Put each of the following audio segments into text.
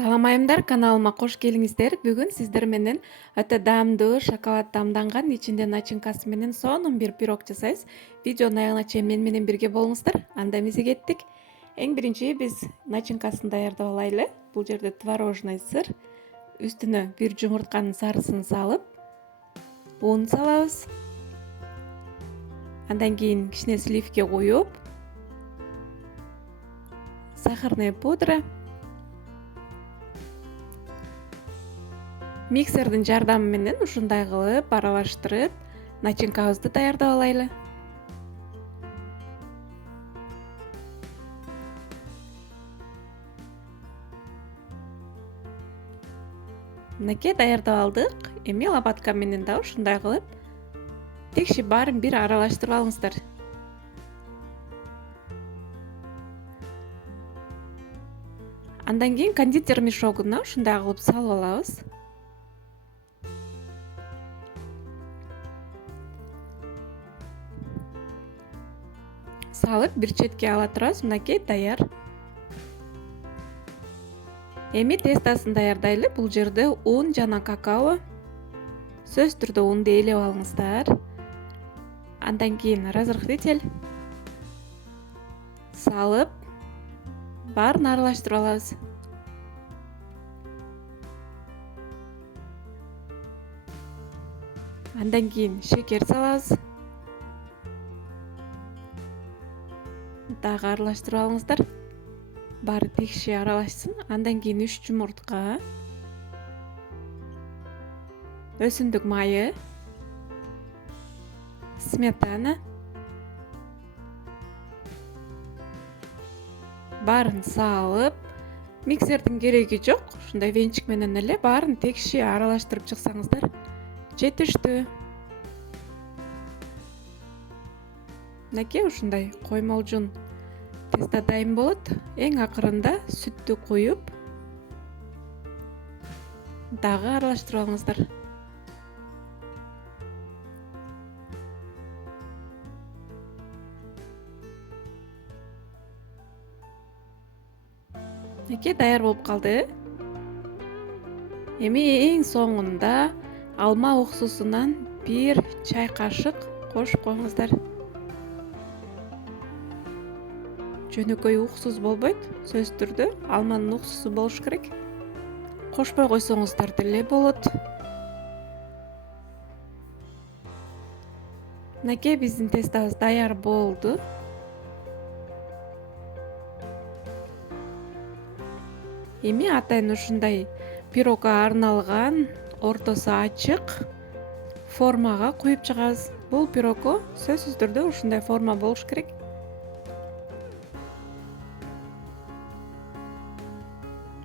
Салам айымдар, каналыма кош келиңиздер. Бүгүн сиздер менен өтө даамдуу шоколад дамданган ичинде начинкасы менен сонун бир пирог жасайбыз. Видеонун аягына чейин менен бирге болуңуздар. Анда эмесе кеттик. Эң биринчи биз начинкасын даярдап алайлы. Бул жерде творожный сыр, үстүнө бир жумуртканын сарысын салып, un салабыз. Андан кийин кичине сливки куюп, сахарная пудра, миксердин жардамы менен ушундай кылып аралаштырып, начинкабызды даярдап алайлы. Мынакей даярдап алдык. Эми лопатка менен да ушундай кылып текши баарын бир аралаштырып алыңыздар. Андан кийин кондитер мешогуна ушундай кылып салып алабыз. Салып бир четке ала турабыз. Мынакей даяр. Эми тестасын даярдайлы. Бул жерде un жана какао. Сөзсүз түрдө унду ээлеп алыңыздар. Андан кийин разрыхлитель салып баарын аралаштырып алабыз. Андан кийин шекер салабыз. Дагы аралаштырып алыңыздар. Баары текши аралашсын. Андан кийин 3 жумуртка, өсүмдүк майы, сметана, баарын салып, миксердин кереги жок. Ушундай венчик менен эле баарын текши аралаштырып чыксаңыздар жетиштүү. Мынакей ушундай коймолжун теста дайын болот. Эң акырында сүттү куюп, дагы аралаштырып алыңыздар. Мынакей даяр болуп калды. Эми эң соңунда алма уксусунан 1 чай кашык кошуп коюңуздар. Жөнөкөй уксус болбойт, сөзсүз түрдө алманын уксусу болуш керек. Кошпой койсоңуздар деле болот. Мынакей биздин тестабыз даяр болду. Эми атайын ушундай пирогго арналган ортосу ачык формага куюп чыгабыз. Бул пирогго сөзсүз түрдө ушундай форма болуш керек.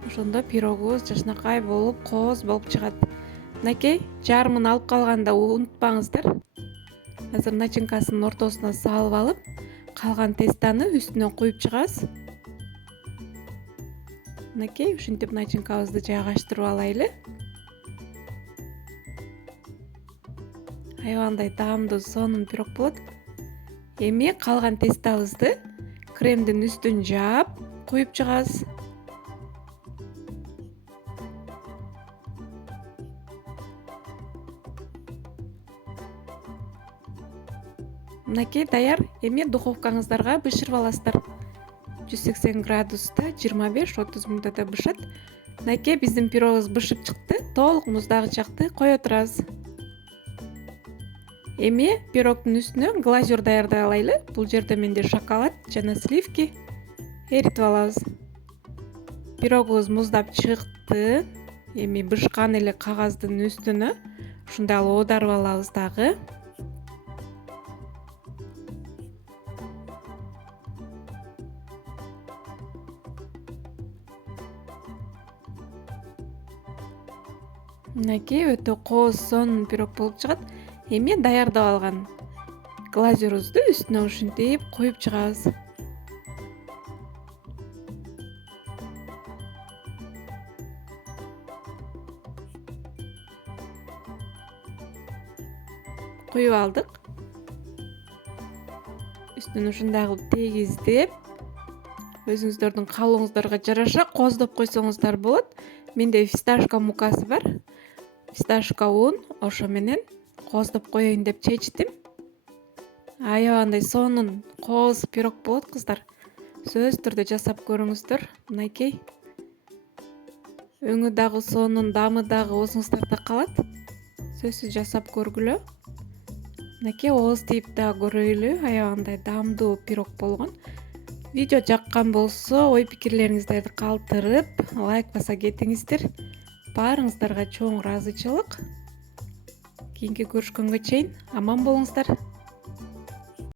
Ошондо пирогубуз жашнакай болуп, кооз болуп чыгат. Мынакей жарымын алып калганда унутпаңыздар. Азыр начинкасынын ортосуна салып алып, калган тестаны үстүнө куюп чыгабыз. Мынакей ушинтип начинкабызды жайгаштырып алайлы. Аябагандай даамдуу сонун пирог болот. Эми калган тестабызды кремдин үстүн жаап, куюп чыгабыз. Мынакей даяр. Эми духовкаңыздарга бышырып аласыздар. 180 градуста 25-30 мүнөттө бышат. Мынакей биздин пирогубуз бышып чыкты. Толук муздагычакты кое турабыз. Эми пирогдун үстүнө глазюр даярдай алайлы. Бул жерде менде шоколад жана сливки эритип алабыз. Пирогубуз муздап чыкты. Эми бышкан эле кагаздын үстүнө ушундай оодарып алабыз дагы. Мынакей өтө кооз сонун пирог болуп чыгат. Эми даярдап алган глазюрубузду үстүнө ушинтип куюп чыгабыз. Куюп алдык. Үстүн ушундай кылып тегиздеп өзүңүздөрдүн каалооңуздарга жараша кооздоп койсоңуздар болот. Менде фисташка мукасы бар. Фисташка ун, ошо менен кооздоп коеюн деп чечтим. Аябагандай сонун кооз пирог болот кыздар. Сөзсүз түрдө жасап көрүңүздөр. Мынакей. Өңү дагы сонун, дамы дагы оозуңуздарда калат. Сөзсүз жасап көргүлө. Мынакей ооз тийип дагы көрөйлү. Аябагандай даамдуу пирог болгон. Видео жаккан болсо, ой пикирлериңиздерди калтырып, лайк баса кетиңиздер. Баарыңыздарга чоң ыраазычылык. Кийинки көрүшкөнгө чейин аман болуңуздар.